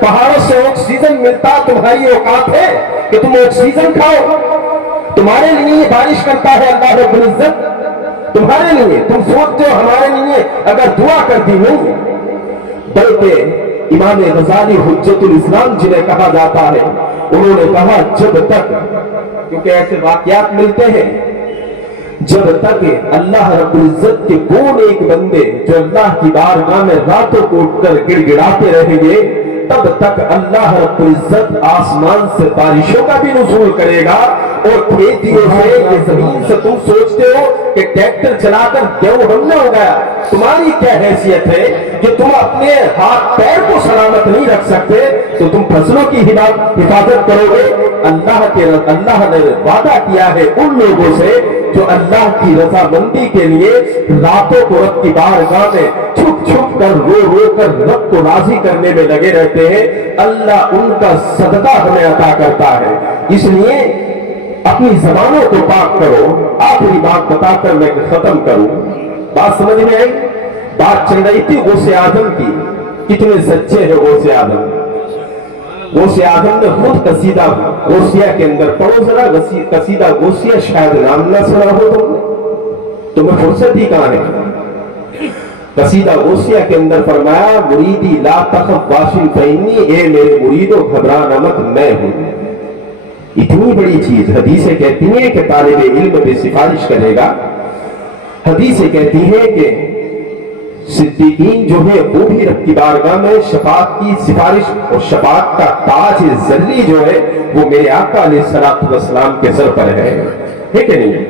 پہاڑوں سے آکسیجن ملتا، تمہاری اوقات ہے کہ تم آکسیجن کھاؤ؟ تمہارے لیے بارش کرتا ہے اللہ رب العزت، تمہارے لیے تم سوچتے ہو ہمارے لیے اگر دعا کر دی نہیں، بلکہ امام غزالی حجت الاسلام جنہیں کہا جاتا ہے، انہوں نے کہا جب تک، کیونکہ ایسے واقعات ملتے ہیں، جب تک اللہ رب العزت کے کون ایک بندے جو اللہ کی بارگاہ میں راتوں کو اٹھ کر گڑ گڑاتے رہیں گے، تب تک اللہ رب العزت آسمان سے بارشوں کا بھی نزول کرے گا، اور کھیتیوں سے، یہ زمین سے تم سوچتے ہو کہ ٹریکٹر چلا کر گیہوں ہم نہ ہو گیا، تمہاری کیا حیثیت ہے کہ تم اپنے ہاتھ پیر کو سلامت نہیں رکھ سکتے تو تم فصلوں کی حفاظت کرو گے؟ اللہ نے وعدہ کیا ہے ان لوگوں سے جو اللہ کی رضامندی کے لیے راتوں کو رب کی بارگاہ میں چھپ چھپ کر رو رو کر رب کو راضی کرنے میں لگے رہتے ہیں، اللہ ان کا صدقہ ہمیں عطا کرتا ہے۔ اس لیے اپنی زبانوں کو پاک کرو۔ آخری بات بتا کر میں ختم کروں، بات سمجھ میں آئی؟ بات چل رہی تھی غوث اعظم کی، کتنے سچے ہیں غوث اعظم۔ غوث اعظم نے خود قصیدہ غوثیہ کے اندر پڑھو ذرا، قصیدہ غوثیہ، شاید نام نہ سنا ہو تمہیں فرصت ہی کہاں ہے۔ قصیدہ غوثیہ کے اندر فرمایا مریدی لا تخف واشن فینی، اے میرے مریدو گھبرانا مت میں ہوں۔ اتنی بڑی چیز حدیثیں کہتی ہیں کہ طالب علم پہ سفارش کرے گا، حدیثیں کہتی ہیں کہ صدیقین جو ہے وہ بھی رب کی بارگاہ میں شفاعت کی سفارش، اور شفاعت کا تاج ذری جو ہے وہ میرے آقا علیہ الصلوۃ والسلام کے سر پر ہے کہ نہیں؟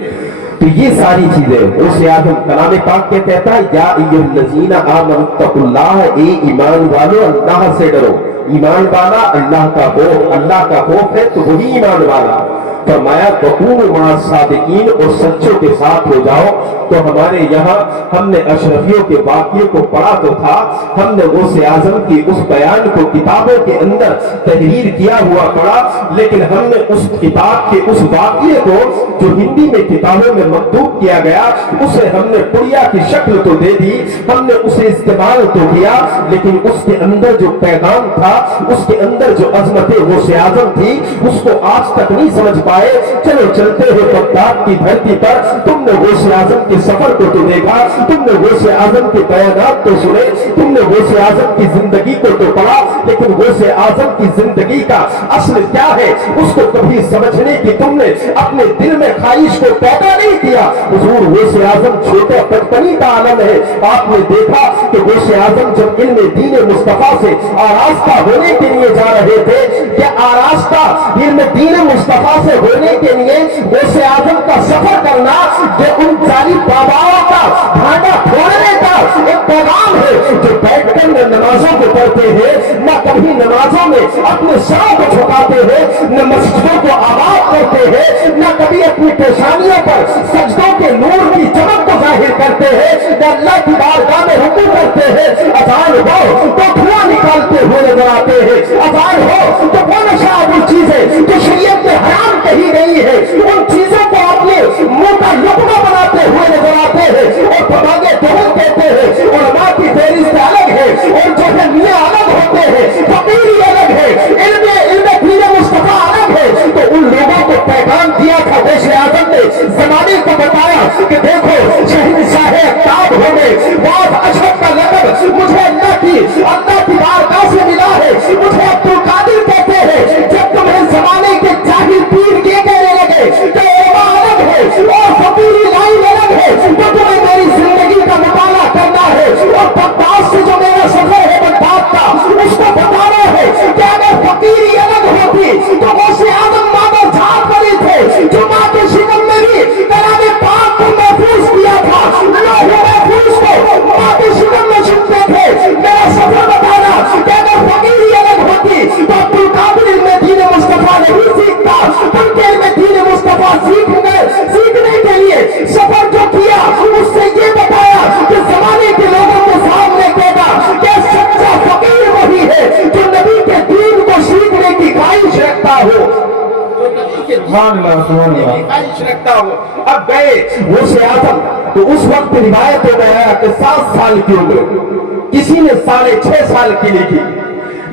تو یہ ساری چیزیں غوث اعظم کلام پاک کے کہتا ہے یا ایھا الذین آمنوا اتقوا اللہ، اے ایمان والو اللہ سے ڈرو۔ ایمان والا اللہ کا خوف ہے تو وہی ایمان والا۔ فرمایا وَكُونُوا مَعَ الصَّادِقِينَ، اور سچوں کے ساتھ ہو جاؤ۔ تو ہمارے یہاں ہم نے اشرفیوں کے واقعے کو پڑھا تو تھا، ہم نے غوث اعظم کی اس بیان کو کتابوں کے اندر تحریر کیا ہوا پڑھا، لیکن ہم نے اس کتاب کے اس واقعے کو جو ہندی میں کتابوں میں مکتوب کیا گیا اسے ہم نے پڑیا کی شکل تو دے دی، ہم نے اسے استعمال تو کیا، لیکن اس کے اندر جو پیغام تھا، اس کے اندر جو عظمت غوث اعظم تھی، اس کو آج تک نہیں سمجھ پائے۔ چلو چلتے ہو بغداد کی دھرتی پر، تم نے غوث اعظم کے سفر کو تو دیکھا، تم نے غوث اعظم کے بیانات تو سنے، تم نے غوث اعظم کی زندگی کو تو پڑھا، لیکن غوث اعظم کی زندگی کا اصل کیا ہے اس کو کبھی سمجھنے کی تم نے اپنے دل میں خواہش کو پیدا نہیں کیا۔ حضور غوث اعظم چھوٹے بچپنی کا عالم ہے، آپ نے دیکھا کہ غوث اعظم جب علم دین مصطفیٰ سے آراستہ ہونے کے لیے جا رہے تھے، کہ آراستہ علم دین مصطفیٰ سے ہونے کے لیے غوث اعظم کا سفر کرنا جو ان ظالم باباؤں کا بھانڈا پھوڑنے کا ایک پیغام ہے، جو بیٹھ کر نہ نمازوں کو پڑھتے ہیں، نہ کبھی نمازوں میں اپنے سروں کو جھکاتے ہیں، نہ مسجدوں کو آباد کرتے ہیں، نہ کبھی اپنی پیشانیوں پر سجدوں کے نور کی چمک کو ظاہر کرتے ہیں، نہ اللہ کی بارگاہ میں رکوع کرتے ہیں۔ اذان ہو تو دھواں نکالتے ہوئے نظر آتے ہیں، اذان ہو تو وہ نشاب چیزیں جو شریعت میں حرام کہی گئی ہے ان چیزوں کو اپنے منہ کا لقمہ بناتے ہوئے نظر آتے ہیں، اور پڑھاگے دول کہتے ہیں، علماء کی فہرست الگ ہے، اور جو ہے میاں الگ ہوتے ہیں، فقیری الگ ہے، علم دین مصطفیٰ الگ ہے۔ تو ان لوگوں کو پیغام دیا تھا غوث اعظم نے، زمانے کو بتایا کہ دیکھو شہنشاہ اقتاب ہو گئے، بعض اشرف کا لقب مجھے اللہ کی بارگاہ سے ملا ہے، مجھے عبد القادر کہتے ہیں۔ جب تمہیں زمانے کے جاہل پیر یہ کہنے لگے کہ علماء الگ ہے اور فقیری لائن الگ ہے، تو تمہیں میری زندگی کا مطالعہ کرنا ہے، اور بغداد سے جو میرا سفر ہے بغداد کا اس کو بتانا ہے کہ اگر فقیری الگ ہوتی تو غوث اعظم مادر جھاگ بنی تھے، جو ماں کے شکم میں بھی کلام پاک کو محفوظ کیا تھا، لوح محفوظ کو ماں کے شکم میں چھپتے تھے۔ میرا سفر بتانا کہ اگر فقیری الگ ہوتی تو عبد القادر علم دین مصطفیٰ نہیں سیکھتا، بلکہ علم دین مصطفیٰ سیکھنے کے لیے سفر جو کیا اس سے یہ بتایا کہ زمانے کے لوگوں کے سامنے کہا کہ سچا فقیر وہی ہے جو نبی کے دین کو سیکھنے کی خواہش رکھتا ہو، خواہش رکھتا ہو۔ اب گئے غوث اعظم تو اس وقت روایت ہو گیا کہ 7 سال کی عمر، کسی نے 6.5 سال کی لکھی،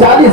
40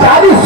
40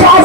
7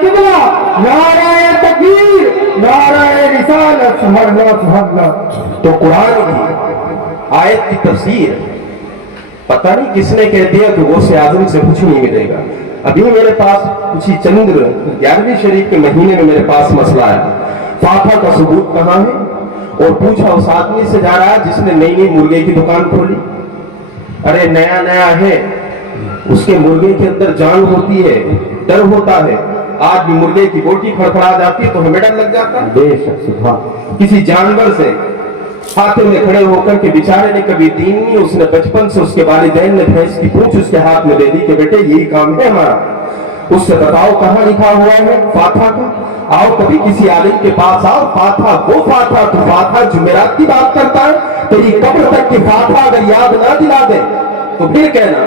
قبلہ، نعرہ تکبیر، نعرہ رسالت، سبحان اللہ سبحان اللہ۔ تو قرآن کی آیت کی تفسیر پتہ نہیں کس نے کہہ دیا کہ غوث اعظم سے کچھ نہیں ملے گا۔ ابھی میرے پاس کچھ ہی چند 11ویں شریف کے مہینے میں میرے پاس مسئلہ ہے، فاتحہ کا ثبوت کہاں ہے؟ اور پوچھا اس آدمی سے جا رہا ہے جس نے نئی نئی مرغے کی دکان کھولی، ارے نیا نیا ہے، اس کے مرغے کے اندر جان ہوتی ہے، ڈر ہوتا ہے، آج بھی مرغے کی بوٹی کھڑکھڑا جاتی ہے تو ہمیں ڈر لگ جاتا ہے۔ بے شک سبحان۔ کسی جانور سے ہاتھ میں کھڑے ہو کر کے بیچارے نے کبھی دین نہیں، اس نے بچپن سے اس کے والدین نے بھینس کی پونچھ اس کے ہاتھ میں دے دی کہ بیٹے یہی کام ہے ہمارا، اس سے بتاؤ کہاں لکھا ہوا ہے فاتحہ کا؟ آؤ کبھی کسی عالم کے پاس آؤ، فاتحہ وہ فاتحہ تو فاتحہ جمعرات کی بات کرتا ہے، تیری قبر تک کی فاتحہ اگر یاد نہ دلا دے تو پھر کہنا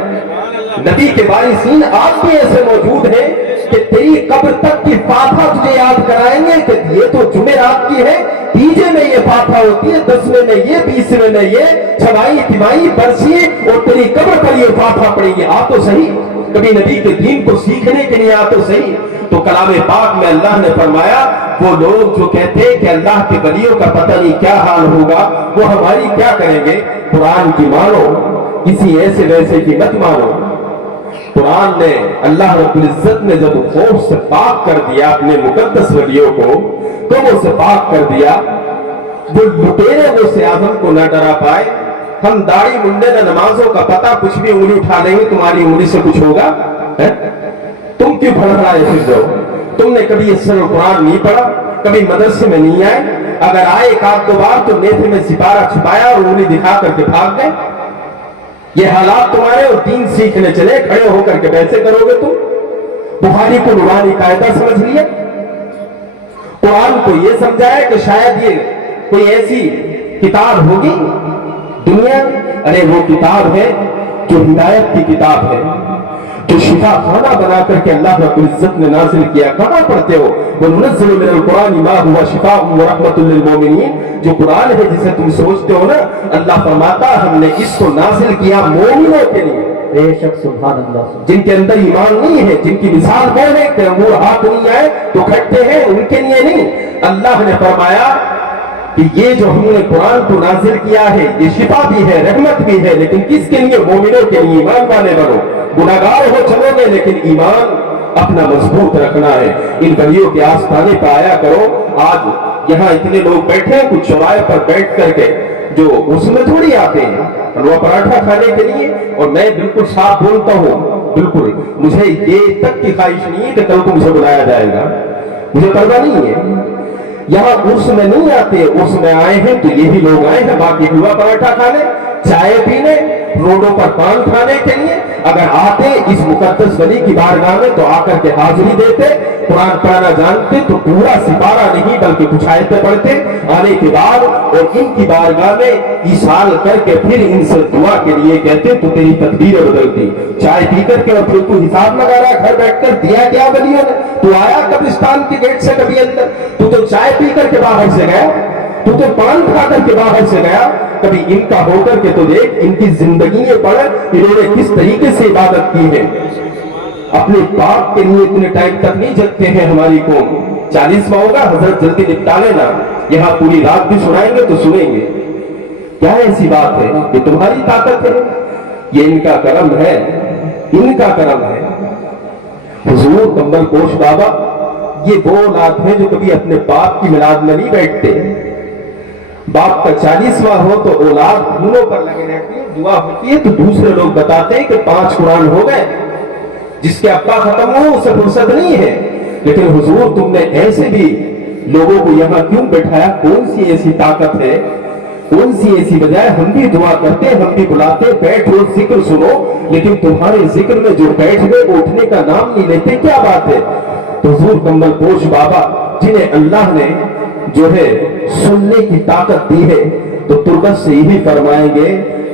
نبی کے وارثین آج بھی ایسے موجود ہیں کہ تیری قبر تک کی فاتحہ تجھے یاد کرائیں گے کہ یہ تو جمعرات کی ہے، تیجے میں یہ فاتحہ ہوتی ہے، 10ویں میں یہ، 20ویں میں یہ، چھوائی تیمائی برسی، اور تیری قبر پر یہ فاتحہ پڑیں گے۔ آپ تو صحیح کبھی نبی کے دین کو سیکھنے کے لیے آپ تو صحیح۔ تو کلام پاک میں اللہ نے فرمایا وہ لوگ جو کہتے ہیں کہ اللہ کے ولیوں کا پتہ نہیں کیا حال ہوگا، وہ ہماری کیا کریں گے؟ قرآن کی مانو، کسی ایسے ویسے کی مت مانو۔ قرآن نے اللہ رب العزت نے جب خوف سے پاک کر دیا اپنے مقدس ولیوں کو، کموں سے پاک کر دیا، وہ لٹیرے غوث اعظم کو نہ ڈرا پائے۔ ہم داڑھی منڈے نہ نمازوں کا پتہ، کچھ بھی انگلی اٹھا لیں گے تمہاری انگلی سے کچھ ہوگا؟ تم کیوں پھڑپڑائے پھر جاؤ؟ تم نے کبھی اس قرآن نہیں پڑھا، کبھی مدرسے میں نہیں آئے، اگر آئے ایک آدھ دو بار تو نیزے میں سپارہ چھپایا اور انگلی دکھا کر کے بھاگ گئے۔ یہ حالات تمہارے، اور دین سیکھنے چلے، کھڑے ہو کر کے ویسے کرو گے تم؟ بخاری کو نورانی قاعدہ سمجھ لیا، قرآن کو یہ سمجھایا کہ شاید یہ کوئی ایسی کتاب ہوگی دنیا، ارے وہ کتاب ہے جو ہدایت کی کتاب ہے، جو شفا خانہ بنا کر کے اللہ رب العزت نے نازل کیا۔ کہاں پڑھتے ہو وَنُنَزِّلُ مِنَ الْقُرْآنِ مَا هُوَ شِفَاءٌ وَرَحْمَةٌ لِّلْمُؤْمِنِينَ، جو قرآن ہے جسے تم سوچتے ہو نا، اللہ فرماتا ہم نے اس کو نازل کیا مومنوں کے لیے، بے شک سبحان اللہ۔ جن کے اندر ایمان نہیں ہے، جن کی مثال وہ ہے کہ انگور ہاتھ نہیں آئے تو کھٹتے ہیں، ان کے لیے نہیں۔ اللہ نے فرمایا کہ یہ جو ہم نے قرآن کو نازل کیا ہے یہ شفا بھی ہے، رحمت بھی ہے، لیکن کس کے لیے؟ مومنوں کے لیے۔ ایمان والے بنو، گناہگار ہو چلو گے لیکن ایمان اپنا مضبوط رکھنا ہے۔ ان ولیوں کے آستانے پہ آیا کرو۔ آج یہاں اتنے لوگ بیٹھے ہیں کچھ چوراہے پر بیٹھ کر کے، جو اس میں تھوڑی آتے ہیں حلوہ پراٹھا کھانے کے لیے، اور میں بالکل صاف بولتا ہوں، بالکل مجھے یہ تک کی خواہش نہیں ہے کہ کل کو مجھے بلایا جائے گا، مجھے پرواہ نہیں ہے۔ یہاں عرس میں نہیں آتے، عرس میں آئے ہیں تو یہی لوگ آئے ہیں، باقی حلوہ پراٹھا کھانے، چائے پینے، روڈوں پر پان کھانے کے لیے۔ اگر آتے اس مقدس ولی کی بارگاہ میں تو آ کر کے حاضری دیتے، قرآن پڑھنا جانتے تو پورا سپارہ نہیں بلکہ کچھ آیتیں پڑھتے، آنے کے بعد اور ان کی بارگاہ میں ایصال کر کے پھر ان سے دعا کے لیے کہتے تو تیری تدبیریں بدلتی۔ چائے پی کر کے اور پھر تو حساب لگا رہا گھر بیٹھ کر دیا کیا ولیوں نے؟ تو آیا قبرستان کے گیٹ سے کبھی اندر؟ تو چائے پی کر کے باہر سے گیا، تو پان کھا کر کے باہر سے گیا؟ کبھی ان کا ہو کر کے تو دیکھ، ان کی زندگییں پڑھ، انہوں نے کس طریقے سے عبادت کی ہے۔ اپنے باپ کے لیے اتنے ٹائم تک نہیں جگتے ہیں ہماری قوم۔ 40واں ہوگا حضرت جلدی نپٹا لینا، یہاں پوری رات بھی سنائیں گے تو سنیں گے۔ کیا ایسی بات ہے؟ یہ تمہاری طاقت ہے، یہ ان کا کرم ہے، ان کا کرم ہے۔ حضور کمبل پوش بابا یہ وہ اولاد ہیں جو کبھی اپنے باپ کی میلاد میں نہیں بیٹھتے۔ باپ کا 40واں ہو تو اولاد خونوں پر لگے رہتی ہے، دعا ہوتی ہے تو دوسرے لوگ بتاتے ہیں کہ 5 قرآن ہو گئے، جس کے ابا ختم ہو اسے فرصت نہیں ہے۔ لیکن حضور تم نے ایسے بھی لوگوں کو یہاں کیوں بٹھایا؟ کون سی ایسی طاقت ہے، کون سی ایسی وجہ ہے؟ ہم بھی دعا کرتے، ہم بھی بلاتے، بیٹھو ذکر سنو، لیکن تمہارے ذکر میں جو بیٹھ گئے وہ اٹھنے کا نام نہیں لیتے، کیا بات ہے؟ تو حضور کمبل پوش بابا جنہیں اللہ نے جو ہے سننے کی طاقت دی ہے، تو تربت سے یہی فرمائیں گے